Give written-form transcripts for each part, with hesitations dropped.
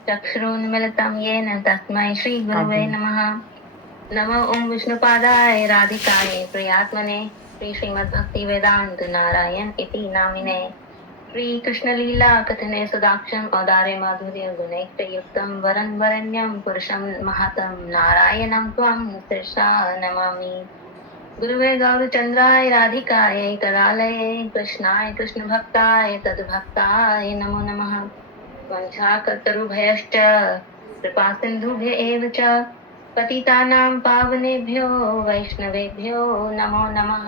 चक्षुरुन्मिलितं येन तस्मै श्रीगुरवे नमः। नमो ओं विष्णुपादाय राधिकाय प्रियात्मने श्री श्रीमद्भक्तिवेदान्त नारायण इति नामिने श्रीकृष्ण लीला कथने सुदाक्षं औदार्य माधुर्य गुणैकयुक्तं वरं वरेण्यं पुरुषं महतं नारायणं त्वां शिरसा नमामि। गुरुवे गौरचन्द्राय राधिकायै तदालये कृष्णाय कृष्णभक्ताय तद्भक्ताय नमो नमः। वंशाकर्तरुभयश्च कृपासिन्धुभ्य एव च पतितानां पावनेभ्यो वैष्णवेभ्यो नमो नमः।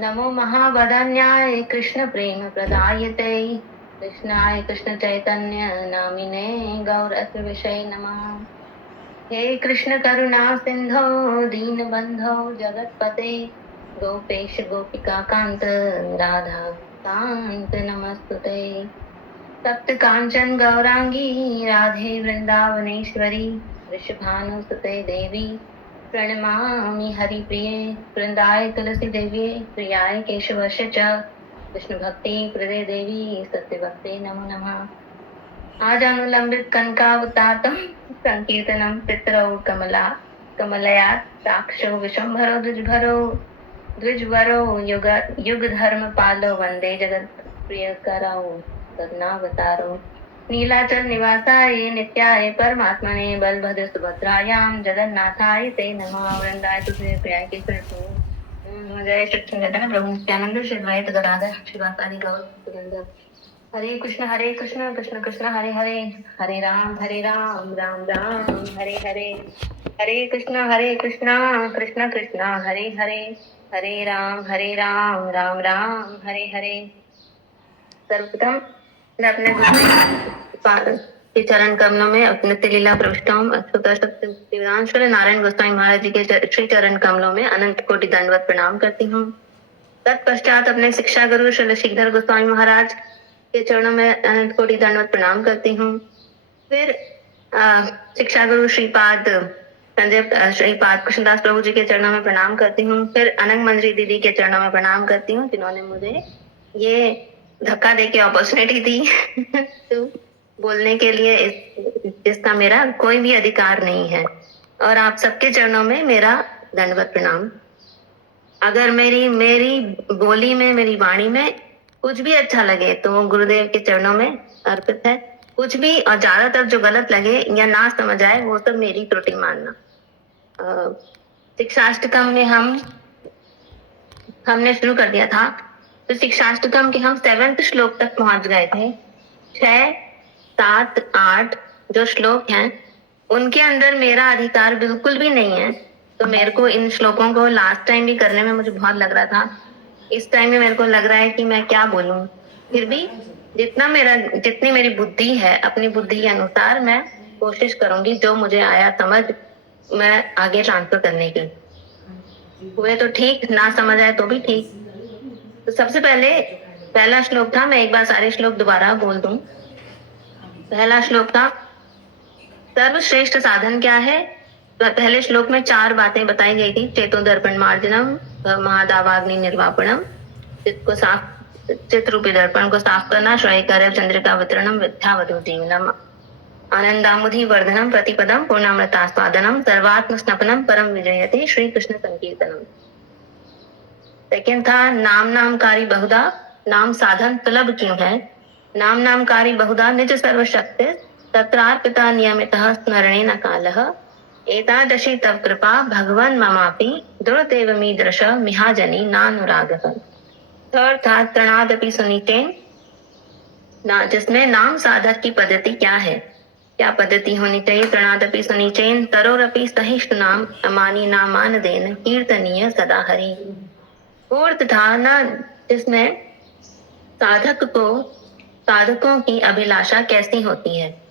नमो महावदान्याय कृष्णप्रेमप्रदायते कृष्णाय कृष्णचैतन्य नामिने गौरत्रिविषये नमः। हे कृष्ण करुणा सिंधो दीनबंधो जगतपते गोपेश गोपिका कांत राधा कांत नमस्तुते। तप्त कांचन गौरांगी राधे वृंदावनेश्वरी वृषभानुसुते देवी प्रणमामि हरिप्रिये वृंदाय तुलसी देवी प्रियाय केशवस्य च विष्णु भक्ति प्रदे देवी सत्यभक्ते नमो नमः। आजानुलंबित कनकावतातं संकीर्तनं पितरौ कमलया साक्षो विशंभरो द्विजवरो युगधर्मपालो वन्दे जगत् प्रियकरौ सदनावतारो नीलाचल निवासाय नित्याय परमात्मने बलभद्र सुभद्रायां जगन्नाथाय ते नमः। वृंदाय तुझे प्रियाय के जय श्री कृष्ण चैतन्य प्रभु नित्यानंद श्री द्वैत गदाधर श्रीवासादि गौर सुरेंद्र। हरे कृष्ण कृष्ण कृष्ण हरे हरे हरे राम राम राम हरे हरे। हरे कृष्ण कृष्ण कृष्ण हरे हरे हरे राम राम हरे हरे। सर्वप्रथम मैं अपने गुरु के चरण कमलों में अपने लीला प्रविष्टों श्री नारायण गोस्वामी महाराज जी के श्री चरण कमलों में अनंत कोटि दंडवत प्रणाम करती हूँ। तत्पश्चात अपने शिक्षा गुरु श्री श्रीधर गोस्वामी महाराज के चरणों में अनंत कोटि दंडवत प्रणाम करती हूँ। फिर शिक्षा गुरु श्रीपाद कृष्णदास प्रभु जी के चरणों में प्रणाम करती हूँ। फिर अनंग मंजरी दीदी के चरणों में प्रणाम करती हूँ जिन्होंने मुझे ये धक्का दे के अपॉर्चुनिटी दी तो बोलने के लिए जिसका मेरा कोई भी अधिकार नहीं है। और आप सबके चरणों में मेरा दंडवत प्रणाम। अगर मेरी बोली में मेरी वाणी में कुछ भी अच्छा लगे तो वो गुरुदेव के चरणों में अर्पित है। कुछ भी और ज्यादातर जो गलत लगे या ना समझ आए वो सब मेरी त्रुटि मानना। शिक्षाष्टकम में हमने शुरू कर दिया था तो शिक्षाष्टकम के हम 7वें श्लोक तक पहुंच गए थे। 6, 7, 8 जो श्लोक हैं उनके अंदर मेरा अधिकार बिल्कुल भी नहीं है। तो मेरे को इन श्लोकों को लास्ट टाइम भी करने में मुझे बहुत लग रहा था। इस टाइम में मेरे को लग रहा है कि मैं क्या बोलूं। फिर भी जितनी मेरी बुद्धि है अपनी बुद्धि के अनुसार मैं कोशिश करूंगी जो मुझे आया समझ मैं आगे ट्रांसफर करने की। हुए तो ठीक, ना समझ आए तो भी ठीक। तो सबसे पहला श्लोक था, मैं एक बार सारे श्लोक दोबारा बोल दूं। पहला श्लोक था सर्वश्रेष्ठ साधन क्या है। तो पहले श्लोक में 4 बातें बताई गई थी। चेतो दर्पण मार्जनम महादावाग्नि निर्वापणम, चित्त रूपी दर्पण को साफ करना, श्रय कर चंद्रिका वितरणम विद्यावधु जीवनम, आनंदामुधि वर्धनम प्रतिपदम पूर्णामृतास्वादनम सर्वात्म स्नपनम परम विजयते श्री कृष्ण संकीर्तनम। सेकेंड था नाम नामकारी बहुधा, नाम साधन सुलभ क्यों है। नाम नामकारी बहुधा निज सर्वशक्ति तत्रार्पिता नियमितः स्मरणेन कालः, एतादृशी तव कृपा भगवन् ममापि दुर्देव मीदृश मिहाजनी नानुरागः। थर्ड था तृणादपि सुनीतेन, जिसमें नाम साधक की पद्धति क्या है, क्या पद्धति होनी चाहिए। तृणादपि सुनीचेन तरोरपि सहिष्णु नाम अमानी नामान देन कीर्तनीय सदा हरि। फोर्थ था ना, जिसमें साधकों की अभिलाषा कैसी होती है।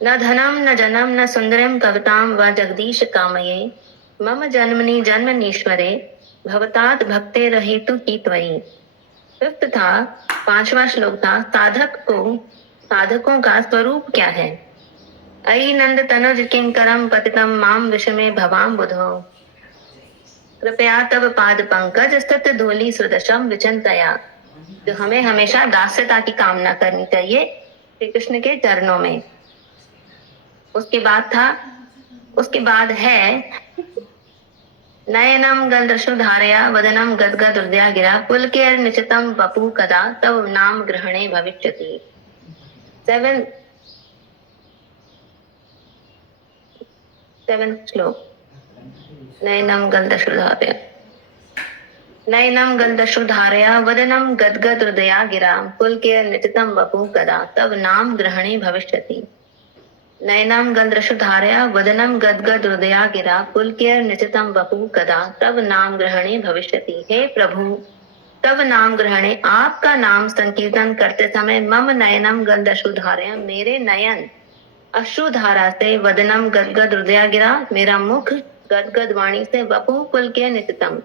न धनम न जनम न सुंदरम कविताम व जगदीश कामये, मम जन्मनि जन्मनीश्वरे भवतात भक्ते रहेतु की त्वयि। फिफ्थ था, 5वां श्लोक था साधकों का स्वरूप क्या है। अयि नंद तनुज किंकरम पतितम माम विषमे भवाम बुधो, कृपया तब पाद पंकज स्थित धूलि सुदशम विचंतया। तो हमें हमेशा दास्यता की कामना करनी चाहिए श्री कृष्ण के चरणों में। उसके बाद है नयनम गंधर्षु धारया वदनम गदगद हृदया गिरा पुलकेर निशितम वपु कदा तव नाम ग्रहणे भविष्यति। सेवन श्लोक। नयनम गंधर्षु धारया वदनम गदगद हृदया गिरा पुलकेर निशितम वपु कदा तव नाम ग्रहणे भविष्यति। नयनम गंधर्षु धारया वदनम गदगद हृदया गिरा पुलकेर निशितम वपु कदा तब नाम ग्रहणे भविष्यति। हे प्रभु, तब नाम ग्रहणे आपका नाम संकीर्तन करते समय मम नयनम गंधर्षु धारया मेरे नयन अश्रुधारा से वदनम गदगद हृदया गिरा मेरा मुख गदगद वाणी से वपु पुलकेर निशितम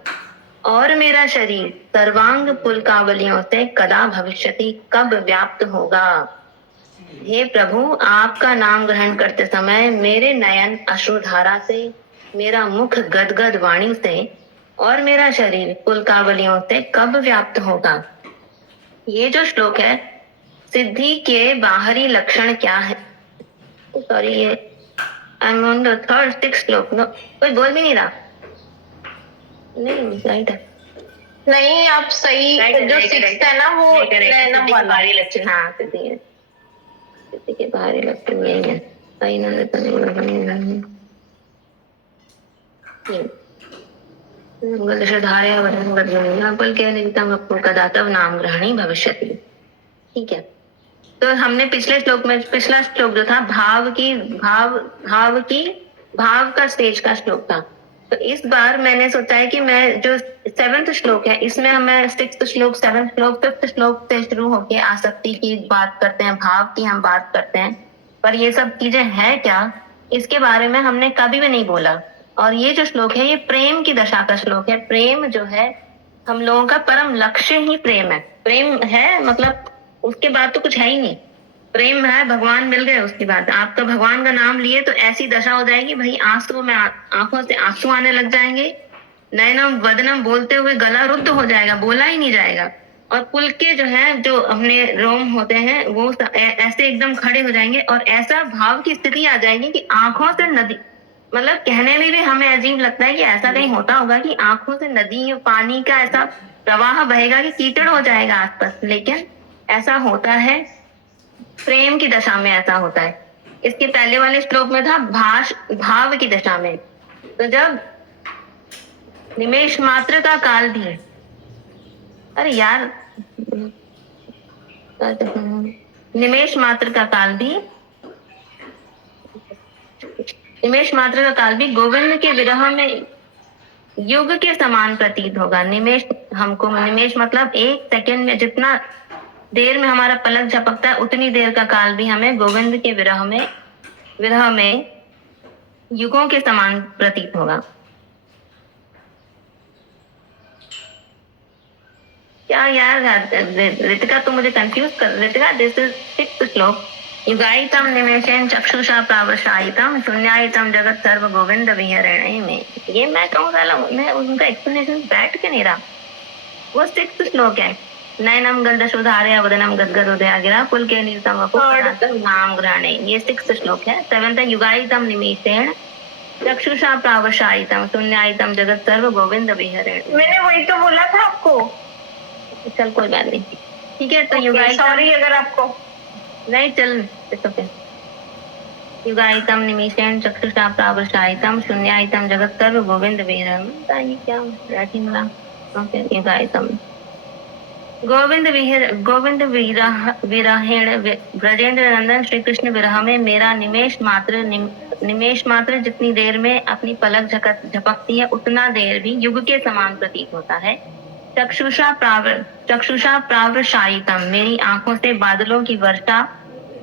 और मेरा शरीर सर्वांग पुलकावलियों से कदा भविष्यति कब व्याप्त होगा। हे प्रभु, आपका नाम ग्रहण करते समय मेरे नयन अश्रुधारा से, मेरा मुख गदगद वाणी से और मेरा शरीर पुलकावलियों से कब व्याप्त होगा। ये जो श्लोक है, सिद्धि के बाहरी लक्षण क्या है? सॉरी, ये I am on the third six श्लोक। नो, कोई बोल भी नहीं रहा। नहीं, राइट है। नहीं, आप सही, जो सिक्स है ना वो नयनम वाला लक्षण। हाँ, सिद्धि है, सिद्धि के बाहरी लक्षण यही है। कदा तब नाम ग्रहणी भविष्यति। ठीक है, तो हमने पिछले श्लोक में, पिछला श्लोक जो था भाव का स्टेज का श्लोक था। तो इस बार मैंने सोचा है कि मैं जो सेवंथ श्लोक है इसमें हमें सिक्स्थ श्लोक, सेवंथ श्लोक, फिफ्थ श्लोक से शुरू होके आसक्ति की बात करते हैं, भाव की हम बात करते हैं। पर ये सब चीजें है क्या, इसके बारे में हमने कभी भी नहीं बोला। और ये जो श्लोक है ये प्रेम की दशा का श्लोक है। प्रेम जो है हम लोगों का परम लक्ष्य ही प्रेम है। प्रेम है मतलब उसके बाद तो कुछ है ही नहीं। प्रेम है, भगवान मिल गए, उसके बाद आपका भगवान का नाम लिए तो ऐसी दशा हो जाएगी भाई, आंसू में आंखों से आंसू आने लग जाएंगे, नयनम वदनम बोलते हुए गला रुद्ध हो जाएगा, बोला ही नहीं जाएगा। और पुल के जो है, जो अपने रोम होते हैं वो ऐसे एकदम खड़े हो जाएंगे और ऐसा भाव की स्थिति आ जाएगी कि आंखों से नदी, मतलब कहने में भी हमें अजीब लगता है कि ऐसा कहीं होता होगा कि आंखों से नदी पानी का ऐसा प्रवाह बहेगा कि कीचड़ हो जाएगा आसपास, लेकिन ऐसा होता है प्रेम की दशा में, ऐसा होता है। इसके पहले वाले श्लोक में था भाव की दशा में। तो जब निमेष मात्र का काल भी, अरे यार, निमेष मात्र का काल भी, निमेष मात्र का काल भी गोविंद के विरह में युग के समान प्रतीत होगा। निमेष, हमको निमेष मतलब एक सेकंड में, जितना देर में हमारा पलक झपकता है उतनी देर का काल भी हमें गोविंद के विरह में युगों के समान प्रतीत होगा। क्या यार रितिका, तो मुझे कंफ्यूज कर। रितिका, दिस इज सिक्स्थ श्लोक। युगायितम निमेषेन चक्षुषा प्रावशायितम शून्यायितम जगत सर्व गोविंद विहरणे में। ये मैं कहूँ साला, मैं उनका एक्सप्लेनेशन बैठ के नहीं रहा। वो सिक्स्थ श्लोक है। नयनम गंधर्षु धारया वदनम गदगद हृदया गिरा पुलकेर निशितम वपु कदा नाम ग्रहणे। ये सिक्स्थ श्लोक है। सेवेंथ है युगायितम निमेषेन चक्षुषा प्रावशायितम शून्यायितम जगत सर्व गोविंद विहरणे। मैंने वही तो बोला था आपको। चल कोई बात नहीं, ठीक है। तो सॉरी अगर आपको नहीं, चल ओके। युगायितम निमेषेन चक्षुषा प्रावशायितम शून्यायितम जगत सर्व गोविंद विहरणे। ये क्या राइटिंग ला? ओके, युगायितम गोविंद विरहेण ब्रजेंद्र नंदन श्री कृष्ण विरह में मेरा निमेष मात्र जितनी देर में अपनी पलक झपकती है उतना देर भी युग के समान प्रतीत होता है। चक्षुषा प्रावशायितम, मेरी आंखों से बादलों की वर्षा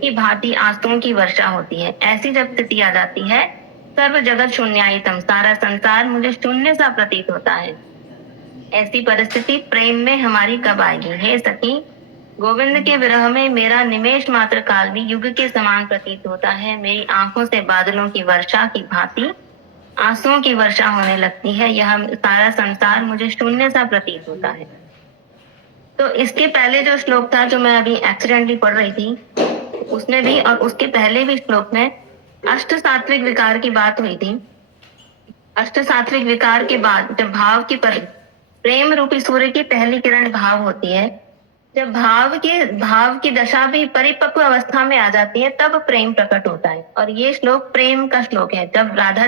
की भांति आंसुओं की वर्षा होती है। ऐसी जब स्थिति आ जाती है, सर्व जगत शून्यायितम, सारा संसार मुझे शून्य सा प्रतीत होता है। ऐसी परिस्थिति प्रेम में हमारी कब आएगी? हे सखी, गोविंद के विरह में मेरा निमेष मात्र काल भी युग के समान प्रतीत होता है। मेरी आंखों से बादलों की वर्षा की भांति आंसुओं की वर्षा होने लगती है। यह सारा संसार मुझे शून्य सा प्रतीत होता है। तो इसके पहले जो श्लोक था, जो मैं अभी एक्सीडेंटली पढ़ रही थी, उसमें भी और उसके पहले भी श्लोक में अष्ट सात्विक विकार की बात हुई थी। अष्ट सात्विक विकार के बाद जब प्रेम रूपी सूर्य की पहली किरण भाव होती है, जब भाव की दशा भी परिपक्व अवस्था में आ जाती है, तब प्रेम प्रकट होता है। और ये श्लोक प्रेम का श्लोक है। जब राधा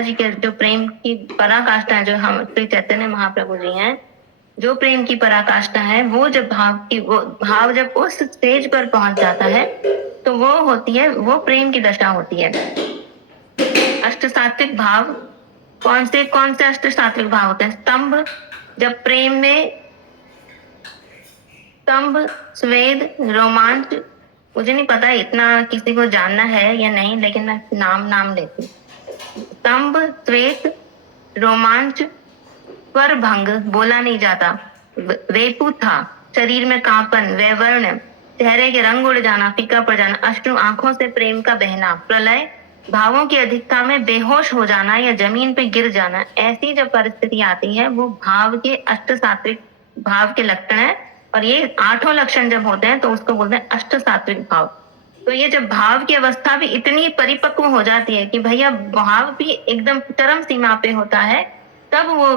जी के जो प्रेम की पराकाष्ठा है, जो हम श्री चैतन्य महाप्रभु जी हैं, जो प्रेम की पराकाष्ठा है, वो जब भाव जब उस स्टेज पर पहुंच जाता है, तो वो प्रेम की दशा होती है। अष्ट सात्विक भाव कौन से अष्ट सात्विक भाव होते हैं? स्तंभ, जब प्रेम में स्तंभ, स्वेद, रोमांच, मुझे नहीं पता इतना किसी को जानना है या नहीं, लेकिन मैं नाम लेती हूँ। स्तंभ, स्वेद, रोमांच, स्वर भंग, बोला नहीं जाता, वेपु था, शरीर में कांपन, वैवर्ण, चेहरे के रंग उड़ जाना, फीका पड़ जाना, अश्रु, आंखों से प्रेम का बहना, प्रलय, भावों की अधिकता में बेहोश हो जाना या जमीन पे गिर जाना, ऐसी जब परिस्थिति आती है, वो भाव के अष्ट सात्विक भाव के लक्षण है। और ये आठों लक्षण जब होते हैं तो उसको बोलते हैं अष्ट सात्विक भाव। तो ये जब भाव की अवस्था भी इतनी परिपक्व हो जाती है कि भैया भाव भी एकदम चरम सीमा पे होता है, तब वो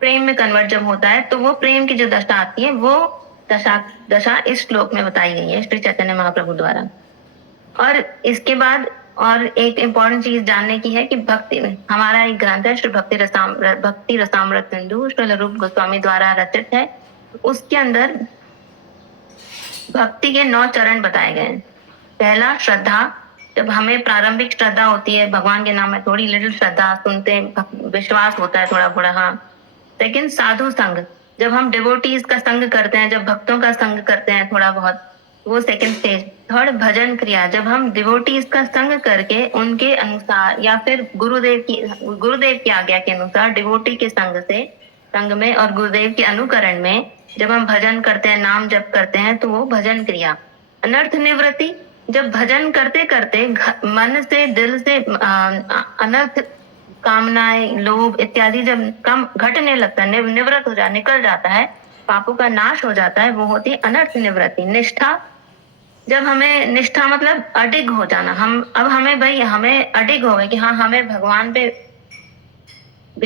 प्रेम में कन्वर्ट जब होता है, तो वो प्रेम की जो दशा आती है, वो दशा इस श्लोक में बताई गई है श्री चैतन्य महाप्रभु द्वारा। और इसके बाद और एक इम्पोर्टेंट चीज जानने की है कि भक्ति में हमारा एक ग्रंथ है, श्री भक्ति रसामृत सिंधु, श्री रूप गोस्वामी द्वारा रचित है। उसके अंदर भक्ति के 9 चरण बताए गए हैं। पहला श्रद्धा, जब हमें प्रारंभिक श्रद्धा होती है भगवान के नाम में, थोड़ी लिटिल श्रद्धा, सुनते विश्वास होता है थोड़ा थोड़ा, हाँ। सेकंड साधु संग, जब हम डिवोटीज का संग करते हैं, जब भक्तों का संग करते हैं थोड़ा बहुत, वो सेकंड स्टेज। थर्ड भजन क्रिया, जब हम डिवोटीज का संग करके उनके अनुसार या फिर गुरुदेव की आज्ञा के अनुसार डिवोटी के संग में और गुरुदेव के अनुकरण में जब हम भजन करते हैं, नाम जप करते हैं, तो वो भजन क्रिया। अनर्थ निवृत्ति, जब भजन करते करते मन से, दिल से अनर्थ कामनाएं, लोभ इत्यादि जब कम घटने लगता है, निवृत्त हो निकल जाता है, पापों का नाश हो जाता है, वो होती है अनर्थ निवृत्ति। निष्ठा, जब हमें निष्ठा मतलब अडिग हो जाना, हमें अडिग हो गए कि हाँ हमें भगवान पे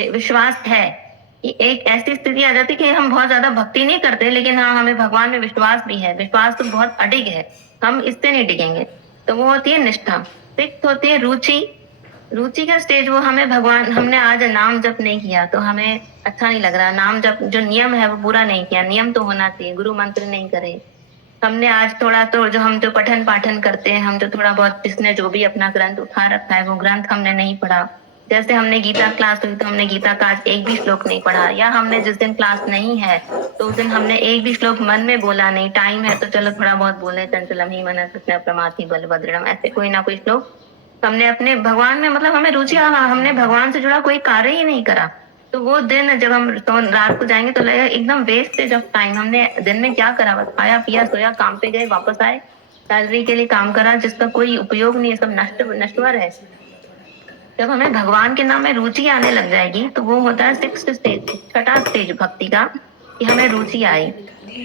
विश्वास है, कि एक ऐसी स्थिति आ जाती है कि हम बहुत ज्यादा भक्ति नहीं करते, लेकिन हाँ हमें भगवान में विश्वास भी है, विश्वास तो बहुत अडिग है, हम इससे नहीं डिगेंगे, तो वो होती है निष्ठा। सिक्स्थ होती है रुचि का स्टेज, वो हमने आज नाम जप नहीं किया तो हमें अच्छा नहीं लग रहा, नाम जप जो नियम है वो पूरा नहीं किया, नियम तो होना चाहिए, गुरु मंत्र नहीं करे, हमने आज थोड़ा तो जो पठन पाठन करते हैं, हम जो थोड़ा बहुत जिसने जो भी अपना ग्रंथ उठा रखा है वो ग्रंथ हमने नहीं पढ़ा, जैसे हमने गीता क्लास हुई तो हमने गीता का आज एक भी श्लोक नहीं पढ़ा, या हमने जिस दिन क्लास नहीं है तो उस दिन हमने एक भी श्लोक मन में बोला नहीं, टाइम है तो चलो थोड़ा बहुत बोले, चंचलम ही मन प्रमाथि बलभद्रम, ऐसे कोई ना कोई श्लोक हमने अपने भगवान में, मतलब हमें रुचि, हमने भगवान से जुड़ा कोई कार्य ही नहीं करा, तो वो दिन जब हम रात को जाएंगे तो लगेगा एकदम वेस्टेज ऑफ टाइम, हमने दिन में क्या करा, बस खाया पिया सोया, काम पे गए वापस आए, सैलरी के लिए काम करा जिसका कोई उपयोग नहीं है, सब नश्वर है। जब हमें भगवान के नाम में रुचि आने लग जाएगी तो वो होता है सिक्स्थ स्टेज, छठा स्टेज भक्ति का, कि हमें रुचि आई।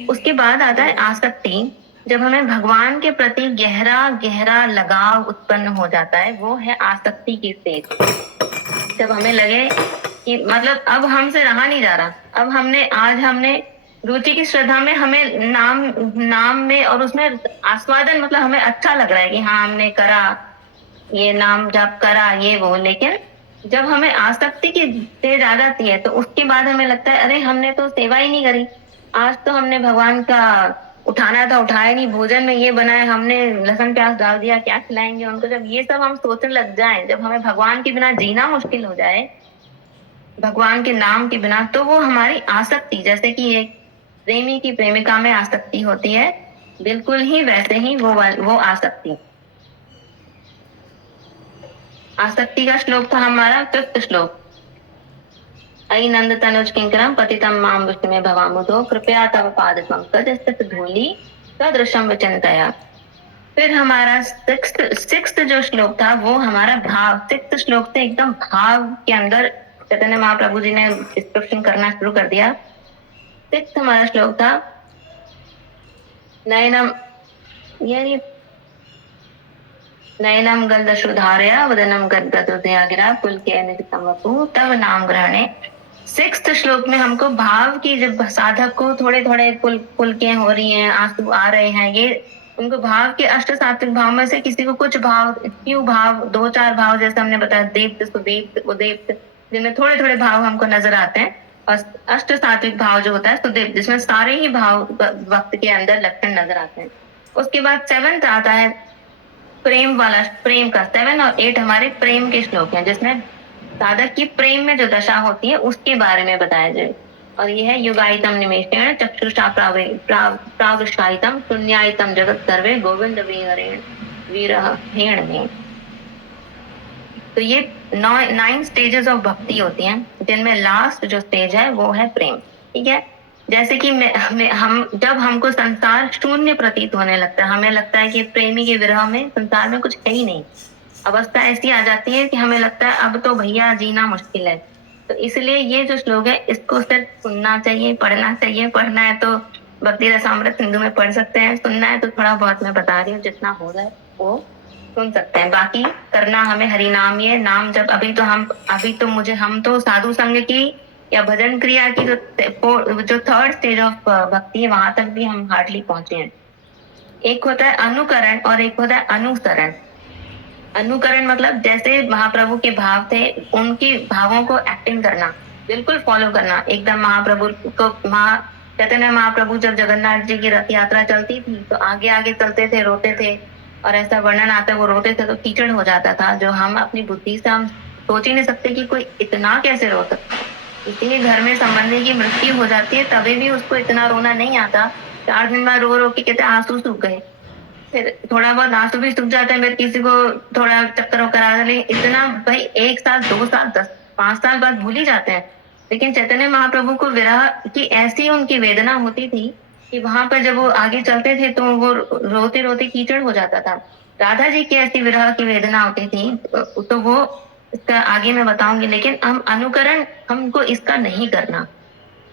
उसके बाद आता है आसक्ति, जब हमें भगवान के प्रति गहरा लगाव उत्पन्न हो जाता है, वो है आसक्ति की स्टेज। जब हमें लगे कि मतलब अब हमसे रहा नहीं जा रहा, अब हमने रुचि की श्रद्धा में हमें नाम में और उसमें आस्वादन, मतलब हमें अच्छा लग रहा है कि हाँ हमने करा, ये नाम जप करा, ये वो, लेकिन जब हमें आसक्ति की स्टेज आ जाती है तो उसके बाद हमें लगता है अरे हमने तो सेवा ही नहीं करी, आज तो हमने भगवान का उठाना था उठाया नहीं, भोजन में ये बनाया, हमने लहसुन प्याज डाल दिया, क्या खिलाएंगे उनको, जब ये सब हम सोचने लग जाए, जब हमें भगवान के बिना जीना मुश्किल हो जाए, भगवान के नाम के बिना, तो वो हमारी आसक्ति, जैसे कि एक प्रेमी की प्रेमिका में आसक्ति होती है, बिल्कुल ही वैसे ही वो आसक्ति का श्लोक था हमारा 5th श्लोक। अयि नंद तनुज किंकरम पतितम माम विष्णु में भवामुदो कृपया तव पाद पंकज स्थित धूलि सदृशम विचिंतया। फिर हमारा सिक्स्थ जो श्लोक था वो हमारा भाव, 6th श्लोक से एकदम भाव के अंदर चैतन्य महाप्रभु जी ने डिस्क्रिप्शन करना शुरू कर दिया। 6th हमारा श्लोक था नयनम, ये नयनम गलदशुधारया वदनम गदगदोदया गिरा पुलकेन वपु तब नाम ग्रहणे। 6th श्लोक में हमको भाव की, जब साधक को थोड़े थोड़े पुलकें हो रही हैं, आंसू आ रहे हैं, ये उनको भाव के अष्ट सात्विक भाव में से किसी को कुछ भाव, few भाव, 2-4 भाव, जैसे हमने बताया दीप्त सुदीप्त उदीप्त, जिनमें थोड़े थोड़े भाव हमको नजर आते हैं, और अष्ट सात्विक भाव जो होता है सुदीप्त, जिसमें सारे ही भाव वक्त के अंदर लक्षण नजर आते हैं। उसके बाद 7th आता है प्रेम वाला, प्रेम का 7 और 8 हमारे प्रेम के श्लोक हैं, जिसमें साधक की प्रेम में जो दशा होती है उसके बारे में बताया जाए। और यह है युगायतम निमेषेण चक्षुषा प्रावृषायितम शून्यायतम जगत सर्वे गोविंद विहरेण विरहेण में। तो ये 9 स्टेजेस ऑफ भक्ति होती हैं, जिनमें लास्ट जो स्टेज है वो है प्रेम। ठीक है, जैसे कि हम जब हमको संसार शून्य प्रतीत होने लगता है, हमें लगता है कि प्रेमी के विरह में संसार में कुछ है ही नहीं, अवस्था ऐसी आ जाती है कि हमें लगता है अब तो भैया जीना मुश्किल है। तो इसलिए ये जो श्लोक है इसको सिर्फ सुनना चाहिए, पढ़ना चाहिए। पढ़ना है तो भक्ति रसामृत सिंधु में पढ़ सकते हैं, सुनना है तो थोड़ा बहुत मैं बता रही हूँ, जितना हो रहा है वो सुन सकते हैं। बाकी करना हमें हरि नाम, ये नाम जब अभी तो हम तो साधु संघ की या भजन क्रिया की जो 3rd स्टेज ऑफ भक्ति है वहां तक भी हम हार्डली पहुंचे हैं। एक होता है अनुकरण और एक होता है अनुसरण। अनुकरण मतलब जैसे महाप्रभु के भाव थे, उनके भावों को एक्टिंग करना, बिल्कुल फॉलो करना एकदम। महाप्रभु को चैतन्य महाप्रभु जब जगन्नाथ जी की रथ यात्रा चलती थी तो आगे आगे चलते थे, रोते थे, और ऐसा वर्णन आता है वो रोते थे तो कीचड़ हो जाता था, जो हम अपनी बुद्धि से हम सोच ही नहीं सकते कि कोई इतना कैसे रो सकता है। इसीलिए घर में संबंधी की मृत्यु हो जाती है तभी भी उसको इतना रोना नहीं आता। 4 दिन बाद रो रो के कहते आंसू सूख गए, फिर थोड़ा बहुत आंसू भी सूख जाते हैं, फिर किसी को थोड़ा चक्कर वक्कर आ जाए, लेकिन इतना भाई 1 साल 2 साल 5 साल बाद भूल ही जाते हैं। लेकिन चैतन्य महाप्रभु को विरह की ऐसी उनकी वेदना होती थी कि वहां पर जब वो आगे चलते थे तो वो रोते रोते कीचड़ हो जाता था। राधा जी की ऐसी विरह की वेदना होती थी, तो वो इसका आगे मैं बताऊंगी। लेकिन हम अनुकरण हमको इसका नहीं करना,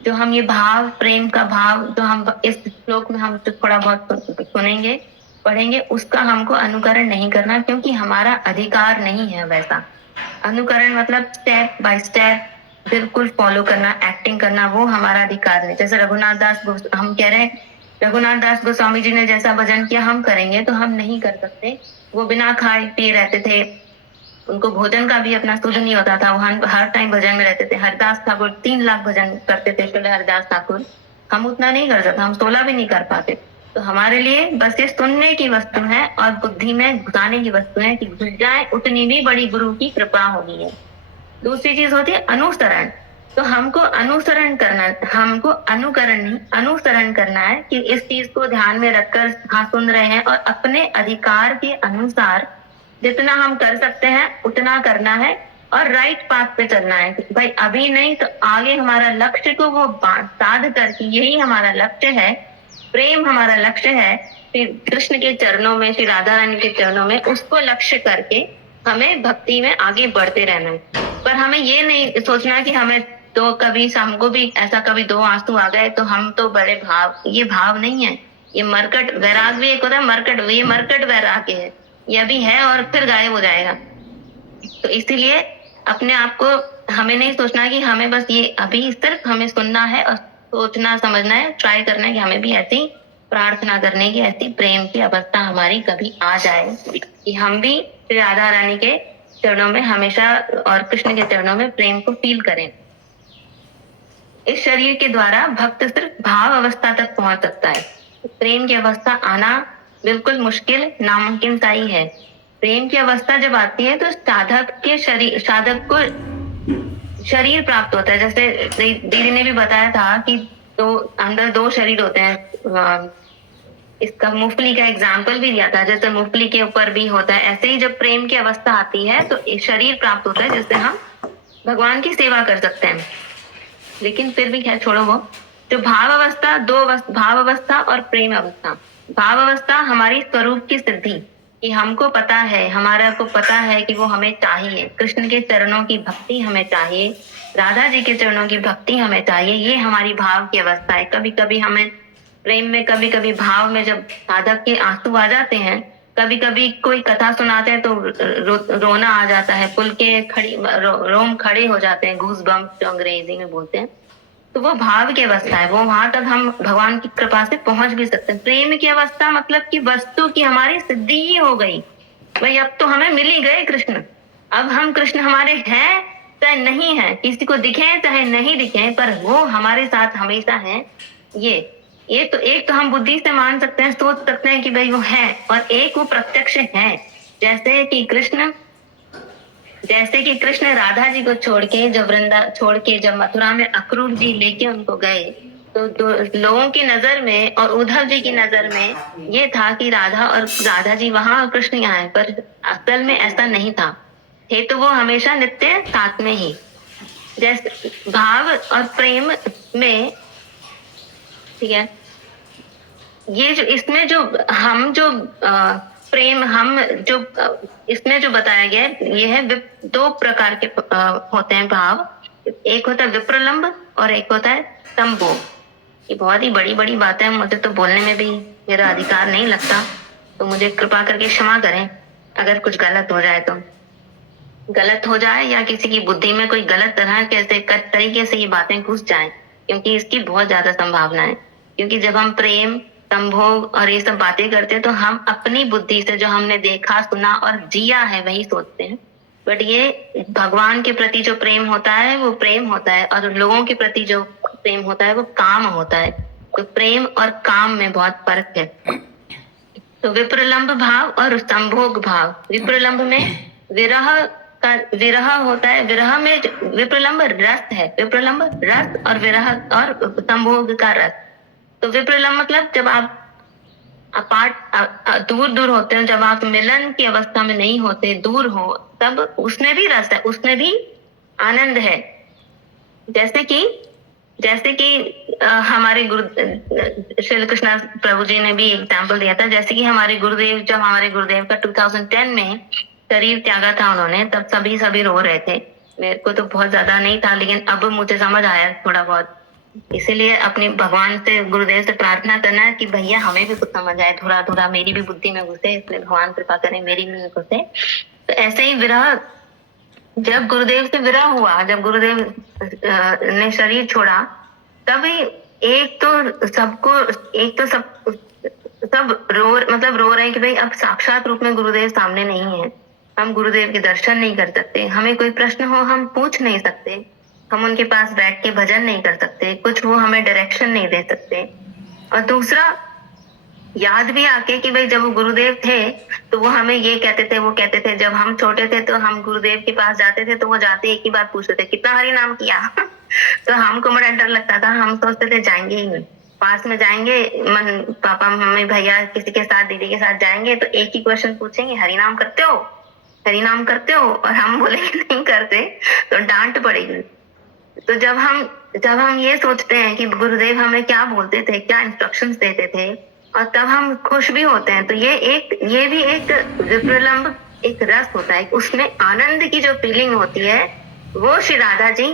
जो हम ये भाव, प्रेम का भाव जो हम इस श्लोक में हम तो थोड़ा बहुत सुनेंगे पढ़ेंगे, उसका हमको अनुकरण नहीं करना, क्योंकि हमारा अधिकार नहीं है वैसा। अनुकरण मतलब स्टेप बाय स्टेप बिल्कुल फॉलो करना, एक्टिंग करना, वो हमारा अधिकार नहीं। जैसे रघुनाथ दास हम कह रहे हैं, रघुनाथ दास गोस्वामी जी ने जैसा भजन किया हम करेंगे तो हम नहीं कर सकते। वो बिना खाए पिए रहते थे, उनको भोजन का भी अपना शुद्ध नहीं होता था, वो हर टाइम भजन में रहते थे। हरिदास ठाकुर 3 लाख भजन करते थे, श्री हरिदास ठाकुर। हम उतना नहीं कर सकते, हम 16 भी नहीं कर पाते। तो हमारे लिए बस ये सुनने की वस्तु है और बुद्धि में घुसाने की वस्तु है कि घुस जाए, उतनी भी बड़ी गुरु की कृपा होगी है। दूसरी चीज होती है अनुसरण। तो हमको अनुसरण करना, हमको अनुकरण नहीं अनुसरण करना है कि इस चीज को ध्यान में रखकर हाँ सुन रहे हैं और अपने अधिकार के अनुसार जितना हम कर सकते हैं उतना करना है और राइट पाथ पे चलना है। भाई अभी नहीं तो आगे हमारा लक्ष्य को वो साध करके, यही हमारा लक्ष्य है, प्रेम हमारा लक्ष्य है श्री कृष्ण के चरणों में, श्री राधा रानी के चरणों में, उसको लक्ष्य करके हमें भक्ति में आगे बढ़ते रहना है। पर हमें ये नहीं सोचना कि हमें तो कभी हमको भी ऐसा कभी 2 आंसू आ गए तो हम तो बड़े भाव, ये भाव नहीं है। ये मरकट वैराग भी एक होता है, मरकट, ये मरकट वैराग्य है, ये अभी है और फिर गायब हो जाएगा। तो इसीलिए अपने आप को हमें नहीं सोचना कि हमें बस ये अभी सिर्फ हमें सुनना है और सोचना समझना है, ट्राई करना है कि हमें भी ऐसी प्रार्थना करने की, ऐसी प्रेम की अवस्था हमारी कभी आ जाए कि हम भी श्री राधा रानी के चरणों में हमेशा और कृष्ण के चरणों में प्रेम को फील करें। इस शरीर के द्वारा भक्त सिर्फ भाव अवस्था तक पहुंच सकता है। प्रेम की अवस्था आना बिल्कुल मुश्किल, नामुमकिन सा ही है। प्रेम की अवस्था जब आती है तो साधक को शरीर प्राप्त होता है। जैसे दीदी ने भी बताया था कि अंदर 2 शरीर होते हैं। इसका मूंगफली का एग्जाम्पल भी दिया था, जैसे मूंगफली के ऊपर भी होता है, ऐसे ही जब प्रेम की अवस्था आती है तो एक शरीर प्राप्त होता है जिससे हम भगवान की सेवा कर सकते हैं। लेकिन फिर भी खैर छोड़ो, वो जो भाव अवस्था, 2 भाव अवस्था और प्रेम अवस्था। भाव अवस्था हमारी स्वरूप की सिद्धि, कि हमको पता है, हमारा को पता है कि वो हमें चाहिए, कृष्ण के चरणों की भक्ति हमें चाहिए, राधा जी के चरणों की भक्ति हमें चाहिए, ये हमारी भाव की अवस्था है। कभी कभी हमें प्रेम में, कभी कभी भाव में जब साधक के आंसू आ जाते हैं, कभी कभी कोई कथा सुनाते हैं तो रोना आ जाता है, पुलके रोम खड़े हो जाते हैं, गूज बम्प जो अंग्रेजी में बोलते हैं। तो वो भाव की अवस्था है, वो वहां तक हम भगवान की कृपा से पहुंच भी सकते हैं। प्रेम की अवस्था मतलब कि वस्तु की हमारी सिद्धि ही हो गई, भाई अब तो हमें मिल ही गए कृष्ण। अब हम कृष्ण हमारे हैं चाहे नहीं है, किसी को दिखे चाहे नहीं दिखे, पर वो हमारे साथ हमेशा है। ये तो एक तो हम बुद्धि से मान सकते हैं, सोच सकते हैं कि भाई वो है, और एक वो प्रत्यक्ष है। जैसे कि कृष्ण राधा जी को छोड़ के जब मथुरा में अक्रूर जी लेके उनको गए, तो लोगों की नजर में और उद्धव जी की नजर में ये था कि राधा जी वहां और कृष्ण यहाँ है, पर असल में ऐसा नहीं था। थे तो वो हमेशा नित्य साथ में ही। जैसे भाव और प्रेम में, ठीक है, ये जो इसमें जो हम जो प्रेम हम जो इसमें जो बताया गया है, ये है दो प्रकार के होते हैं भाव। एक होता है विप्रलंब और एक होता है संभोग। ये बहुत ही बड़ी बड़ी बातें हैं, मुझे तो बोलने में भी मेरा अधिकार नहीं लगता, तो मुझे कृपा करके क्षमा करें अगर कुछ गलत हो जाए। तो गलत हो जाए या किसी की बुद्धि में कोई गलत तरीके से ये बातें घुस जाएं, क्योंकि इसकी बहुत ज्यादा संभावना है। क्योंकि जब हम प्रेम, संभोग और ये सब बातें करते हैं तो हम अपनी बुद्धि से जो हमने देखा, सुना और जिया है वही सोचते हैं। बट ये भगवान के प्रति जो प्रेम होता है वो प्रेम होता है, और लोगों के प्रति जो प्रेम होता है वो काम होता है। तो प्रेम और काम में बहुत फर्क है। तो विप्रलंब भाव और संभोग भाव। विप्रलंब में विरह होता है, विरह में विप्रलंब रस है, विप्रलंब रस और विरह और संभोग का रस। तो विप्रलंब मतलब जब आप दूर दूर होते हो, जब आप मिलन की अवस्था में नहीं होते, दूर हो, तब उसमें भी रस है, उसमें भी आनंद है। जैसे कि हमारे श्री कृष्ण प्रभु जी ने भी एग्जाम्पल दिया था। जैसे कि जब हमारे गुरुदेव का 2010 में शरीर त्यागा था उन्होंने, तब सभी रो रहे थे। मेरे को तो बहुत ज्यादा नहीं था, लेकिन अब मुझे समझ आया थोड़ा बहुत। इसीलिए अपने भगवान से, गुरुदेव से प्रार्थना करना है कि भैया हमें भी कुछ समझ आए, थोड़ा थोड़ा मेरी भी बुद्धि में घुसे, इसलिए भगवान कृपा करें मेरी भी घुसे। तो ऐसे ही विरह, जब गुरुदेव से विरह हुआ, जब गुरुदेव ने शरीर छोड़ा, तभी सब रो रहे हैं कि भाई अब साक्षात रूप में गुरुदेव सामने नहीं है, हम गुरुदेव के दर्शन नहीं कर सकते, हमें कोई प्रश्न हो हम पूछ नहीं सकते, हम उनके पास बैठ के भजन नहीं कर सकते, कुछ वो हमें डायरेक्शन नहीं दे सकते। और दूसरा, याद भी आके कि भाई जब वो गुरुदेव थे तो वो हमें ये कहते थे, वो कहते थे, जब हम छोटे थे तो हम गुरुदेव के पास जाते थे तो वो जाते एक ही बात पूछते थे, कितना हरि नाम किया? तो हमको बड़ा डर लगता था, हम सोचते थे जाएंगे ही नहीं, पास में जाएंगे, पापा मम्मी भैया किसी के साथ, दीदी के साथ जाएंगे तो एक ही क्वेश्चन पूछेंगे, हरि नाम करते हो, हरि नाम करते हो? और हम बोलेंगे नहीं करते, तो डांट पड़ेगी। तो जब हम ये सोचते हैं कि गुरुदेव हमें क्या बोलते थे, क्या इंस्ट्रक्शंस देते थे, और तब हम खुश भी होते हैं, तो ये भी एक विप्रलंब, एक रस होता है, उसमें आनंद की जो फीलिंग होती है वो श्री राधा जी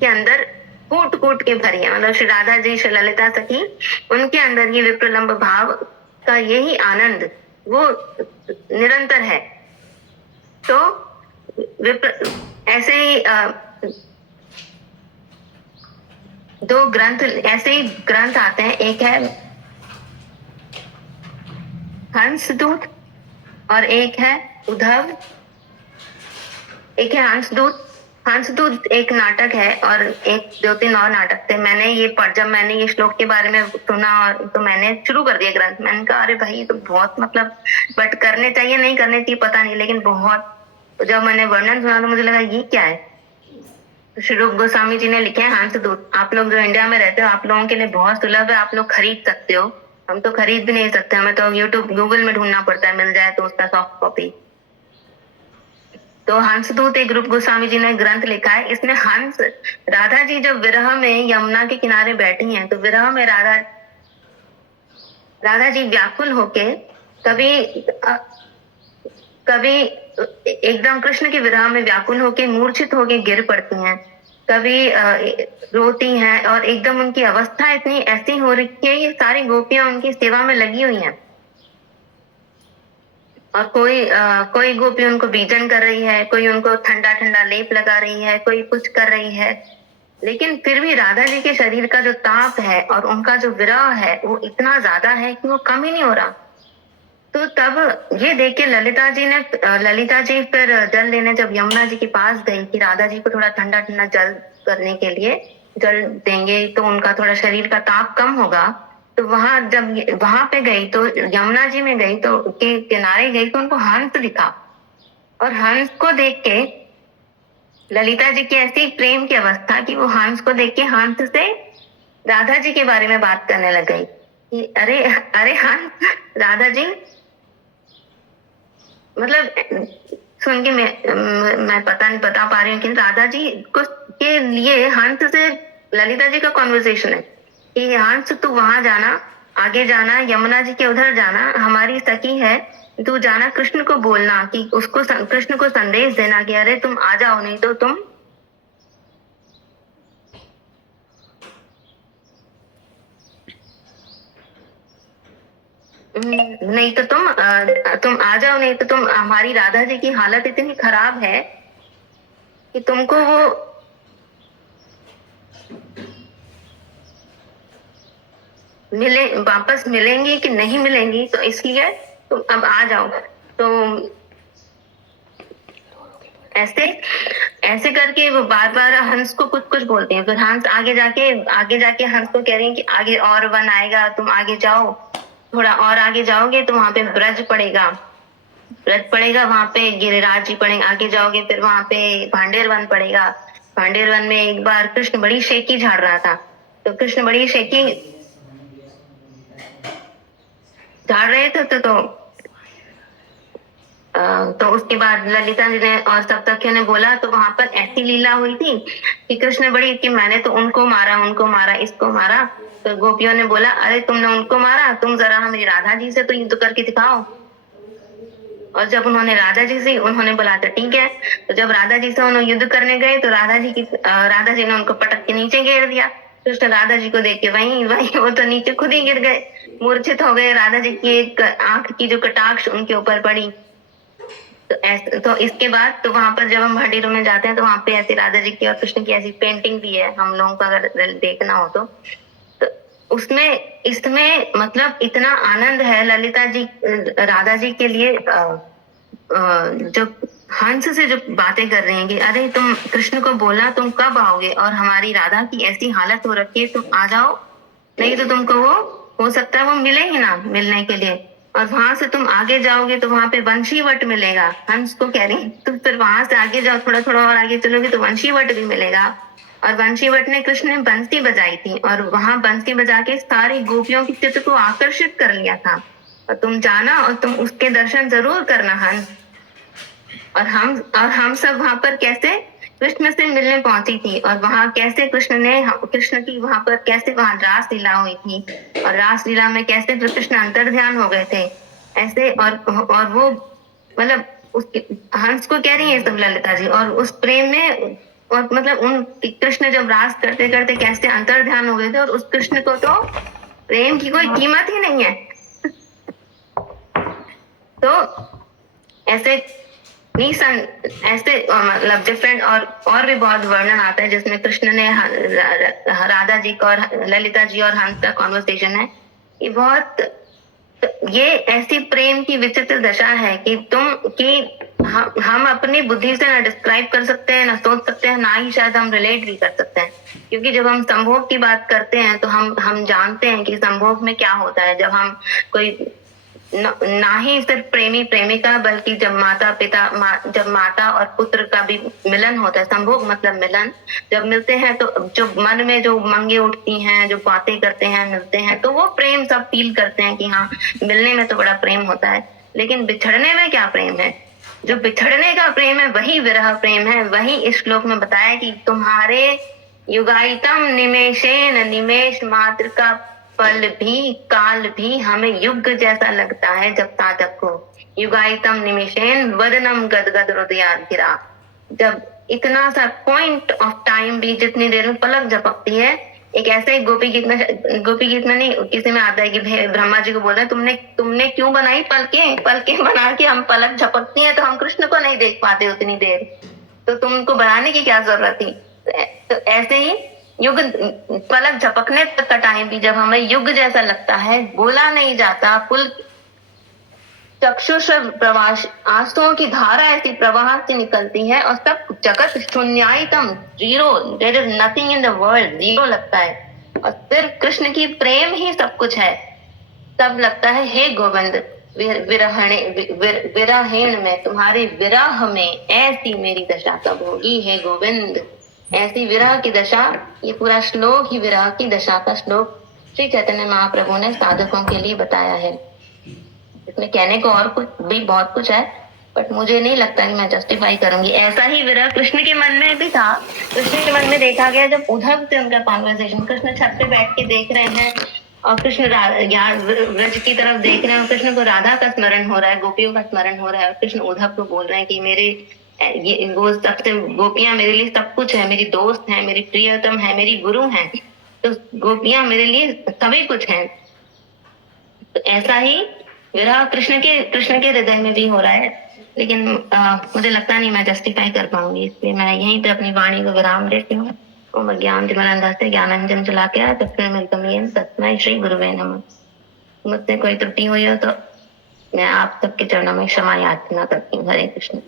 के अंदर कूट कूट के भरी है। मतलब श्री राधा जी, श्री ललिता सखी, उनके अंदर ये विप्रलंब भाव का यही आनंद वो निरंतर है। तो ऐसे ही ऐसे ही ग्रंथ आते हैं, एक है हंसदूत और एक है उद्धव, एक है हंसदूत। हंसदूत एक नाटक है और एक 2-3 और नाटक थे। जब मैंने ये श्लोक के बारे में सुना और तो मैंने शुरू कर दिया ग्रंथ। मैंने कहा अरे भाई तो बहुत मतलब, बट करने चाहिए नहीं करने चाहिए पता नहीं, लेकिन बहुत, जब मैंने वर्णन सुना तो मुझे लगा ये क्या है। श्री रूप गोस्वामी जी ने लिखे हैं हंसदूत। आप लोग जो इंडिया में रहते हो, आप लोगों के लिए बहुत सुलभ है, आप लोग खरीद सकते हो, हम तो खरीद भी नहीं सकते, हमें तो यूट्यूब गूगल में ढूंढना पड़ता है, मिल जाए तो उसका सॉफ्ट कॉपी। तो हंसदूत एक रूप गोस्वामी जी ने ग्रंथ लिखा है। इसमें हंस, राधा जी जब विरह में यमुना के किनारे बैठी हैं, तो विरह में राधा जी व्याकुल होके कभी एकदम कृष्ण के विरह में व्याकुल होके मूर्छित होके गिर पड़ती हैं, कभी रोती हैं, और एकदम उनकी अवस्था इतनी ऐसी हो रही है, ये सारी गोपियां उनकी सेवा में लगी हुई हैं। और कोई गोपी उनको बीजन कर रही है, कोई उनको ठंडा ठंडा लेप लगा रही है, कोई कुछ कर रही है, लेकिन फिर भी राधा जी के शरीर का जो ताप है और उनका जो विरह है वो इतना ज्यादा है कि वो कम ही नहीं हो रहा। तो तब ये देख के ललिता जी फिर जल लेने जब यमुना जी के पास गई कि राधा जी को थोड़ा ठंडा ठंडा जल करने के लिए जल देंगे तो उनका थोड़ा शरीर का ताप कम होगा। तो वहां पे गई तो यमुना जी में गई तो के किनारे गई तो उनको हंस दिखा, और हंस को देख के ललिता जी की ऐसी प्रेम की अवस्था कि वो हंस को देख के हंस से राधा जी के बारे में बात करने लग गई कि अरे अरे हंस, राधा जी, मतलब सुन के मैं पता नहीं बता पा रही हूँ कि राधा जी को के लिए हंस से ललिता जी का कॉन्वर्सेशन है कि हंस तू वहां जाना, आगे जाना, यमुना जी के उधर जाना, हमारी सखी है, तू जाना, कृष्ण को बोलना कि उसको कृष्ण को संदेश देना कि अरे तुम आ जाओ, नहीं तो तुम तुम आ जाओ, नहीं तो तुम, हमारी राधा जी की हालत इतनी खराब है कि तुमको वो वापस मिलेंगी कि नहीं मिलेंगी, तो इसलिए तुम अब आ जाओ। तो ऐसे ऐसे करके वो बार बार हंस को कुछ कुछ बोलते हैं। फिर हंस आगे जाके हंस को कह रही है कि आगे और वन आएगा, तुम आगे जाओ, थोड़ा और आगे जाओगे तो वहां पे ब्रज पड़ेगा, वहां पे गिरिराज जी पड़ेंगे, आगे जाओगे फिर वहां पे भांडेर वन पड़ेगा। भांडेर वन में एक बार कृष्ण बड़ी शेकी झाड़ रहा था, तो कृष्ण बड़ी शेकी झाड़ रहे थे तो उसके बाद ललिता जी ने और सप्तकियों ने बोला, तो वहां पर ऐसी लीला हुई थी कि कृष्ण बड़ी कि मैंने तो उनको मारा, इसको मारा। तो गोपियों ने बोला, अरे तुमने उनको मारा, तुम जरा हमारी राधा जी से तो युद्ध करके दिखाओ। और जब उन्होंने बोला तो ठीक है। तो जब राधा जी से उन्होंने युद्ध करने गए तो राधा जी ने उनको पटक के नीचे गिर दिया। कृष्ण राधा जी को देख के वहीं वहीं वो तो नीचे खुद ही गिर गए, मूर्छित हो गए। राधा जी की एक आंख की जो कटाक्ष उनके ऊपर पड़ी। तो इसके बाद तो वहां पर जब हम भाटीरों में जाते हैं तो वहां पे ऐसी राधा जी की और कृष्ण की ऐसी पेंटिंग भी है, हम लोगों को अगर देखना हो तो उसमें इसमें मतलब इतना आनंद है ललिता जी राधा जी के लिए, जो हंस से जो बातें कर रहे हैं कि अरे तुम कृष्ण को बोलना तुम कब आओगे, और हमारी राधा की ऐसी हालत हो रखी है, तुम आ जाओ, नहीं तो तुमको वो हो सकता है वो मिले ही ना मिलने के लिए। और वहां से तुम आगे जाओगे तो वहां पे वंशी वट मिलेगा, हंस को कह रही तुम फिर वहां से आगे जाओ, थोड़ा थोड़ा और आगे चलोगे तो वंशी वट भी मिलेगा। और वंशी वट ने कृष्ण ने बंसी बजाई थी और वहां बंसी बजा के सारी गोपियों की चित्त को आकर्षित कर लिया था। और तुम जाना और तुम उसके दर्शन जरूर करना हंस। और हम सब वहां पर कैसे कृष्ण से मिलने पहुंची थी, और वहां कैसे कृष्ण की वहां पर कैसे वहां रास लीला हुई थी, और रास लीला में कैसे कृष्ण अंतर ध्यान हो गए थे ऐसे। और वो मतलब उसके हंस को कह रही है सब ललिता जी, और उस प्रेम में और मतलब उन कृष्ण जब रास करते करते कैसे अंतर ध्यान हो गए थे, और उस कृष्ण को तो प्रेम की कोई कीमत ही नहीं है। तो ऐसे ऐसे मतलब डिफरेंट और भी बहुत वर्णन आता है जिसमें कृष्ण ने राधा जी का और ललिता जी और हंस का कॉन्वर्सेशन है। ये बहुत ये ऐसी प्रेम की विचित्र दशा है कि हम अपनी बुद्धि से ना डिस्क्राइब कर सकते हैं, ना सोच सकते हैं, ना ही शायद हम रिलेट भी कर सकते हैं। क्योंकि जब हम संभोग की बात करते हैं तो हम जानते हैं कि संभोग में क्या होता है। जब हम कोई ना ही सिर्फ प्रेमी प्रेमिका बल्कि जब माता और पुत्र का भी मिलन होता है, संभोग मतलब मिलन, जब मिलते हैं तो जो मन में जो उमंगे उठती हैं, जो बातें करते हैं, मिलते हैं, तो वो प्रेम सब फील करते हैं कि हाँ मिलने में तो बड़ा प्रेम होता है। लेकिन बिछड़ने में क्या प्रेम है? जो बिछड़ने का प्रेम है वही विरह प्रेम है। वही इस श्लोक में बताया कि तुम्हारे युगाइतम निमेशेन, निमेश मात्र का पल भी काल भी हमें युग जैसा लगता है जब ताजक को। युगाइतम निमिषेन वदनम गदगद हृदयाद्गिरा। जब इतना सा पॉइंट ऑफ टाइम भी जितनी देर में पलक झपकती है, एक ऐसा ही गोपी गीत में नहीं, किसी में आता है कि ब्रह्मा जी को बोल रहे हैं तुमने क्यों बनाई पलकें बना के हम पलक झपकती हैं तो हम कृष्ण को नहीं देख पाते उतनी देर, तो तुमको बनाने की क्या जरूरत थी। तो ऐसे ही युग, पलक झपकने तक का टाइम भी जब हमें युग जैसा लगता है, बोला नहीं जाता, पुल चक्षुष प्रवास, आंसुओं की धारा ऐसी प्रवाह से निकलती है और सब जगत शून्यायतम, zero, there is nothing in the world, zero लगता है और सिर्फ कृष्ण की प्रेम ही सब कुछ है। तब लगता है हे गोविंद, विरहीण में, तुम्हारे विरह में ऐसी मेरी दशा कब होगी हे गोविंद। ऐसी विरह की दशा, ये पूरा श्लोक ही विरह की दशा का श्लोक श्री चैतन्य महाप्रभु ने साधकों के लिए बताया है। इसमें कहने को और कुछ भी बहुत कुछ है, बट मुझे नहीं लगता कि मैं जस्टिफाई करूंगी। ऐसा ही विरह कृष्ण के मन में भी था। कृष्ण के मन में देखा गया जब उद्धव से उनका कॉन्वर्सेशन, कृष्ण छत पे बैठ के देख रहे हैं और कृष्ण व्रज की तरफ देख रहे हैं और कृष्ण को राधा का स्मरण हो रहा है, गोपियों का स्मरण हो रहा है और कृष्ण उद्धव को बोल रहे हैं कि मेरे वो सबसे गोपियां मेरे लिए सब कुछ है, मेरी दोस्त है, मेरी प्रियतम है, मेरी गुरु है, तो गोपियां मेरे लिए सभी कुछ है। तो ऐसा ही विरह कृष्ण के हृदय में भी हो रहा है, लेकिन मुझे लगता नहीं मैं जस्टिफाई कर पाऊंगी, इसलिए मैं यहीं पे अपनी वाणी को विराम देती हूँ। ओम ज्ञानतिमनंदस्य ज्ञानांजन चलाकया तस्मै तस्मै श्री गुरुवे नमः। मुझसे कोई त्रुटि हुई हो तो मैं आप सबके चरणों में क्षमा याचना करती हूँ। हरे कृष्ण।